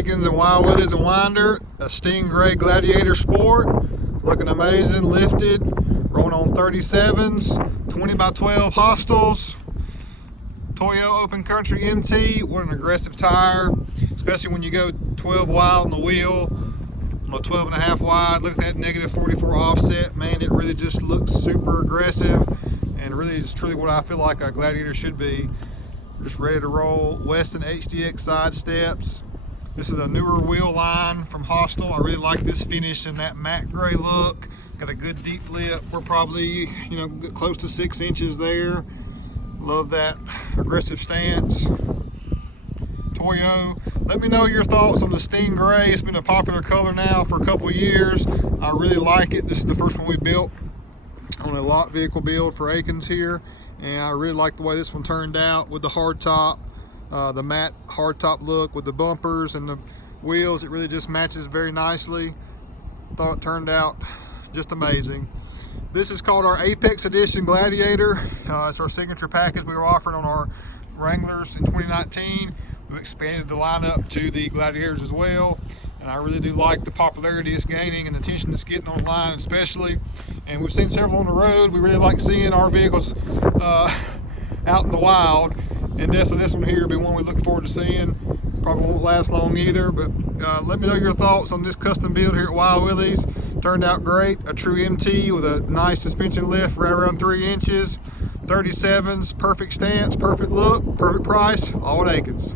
Akins and Wild Willies and Winder, a Stingray Gladiator Sport, looking amazing, lifted, rolling on 37s, 20 by 12 Hostels, Toyo Open Country MT. What an aggressive tire, especially when you go 12 wide on the wheel, on a 12 and a half wide. Look at that negative 44 offset, man, it really just looks super aggressive and really is truly what I feel like a Gladiator should be. Just ready to roll. Weston HDX side steps. This is a newer wheel line from Hostel. I really like this finish and that matte gray look. Got a good deep lip. We're probably, close to 6 inches there. Love that aggressive stance. Toyo. Let me know your thoughts on the Stingray. It's been a popular color now for a couple of years. I really like it. This is the first one we built on a lot vehicle build for Akins here. And I really like the way this one turned out with the hard top, the matte hard top look with the bumpers and the wheels. It really just matches very nicely. Thought it turned out just amazing. This is called our Apex Edition Gladiator. It's our signature package we were offering on our Wranglers in 2019. We've expanded the lineup to the Gladiators as well. And I really do like the popularity it's gaining and the attention it's getting online especially. And we've seen several on the road. We really like seeing our vehicles out in the wild. And definitely this one here will be one we look forward to seeing. Probably won't last long either, but let me know your thoughts on this custom build here at Wild Willies. Turned out great. A true MT with a nice suspension lift right around 3 inches. 37s, perfect stance, perfect look, perfect price, all at Akins.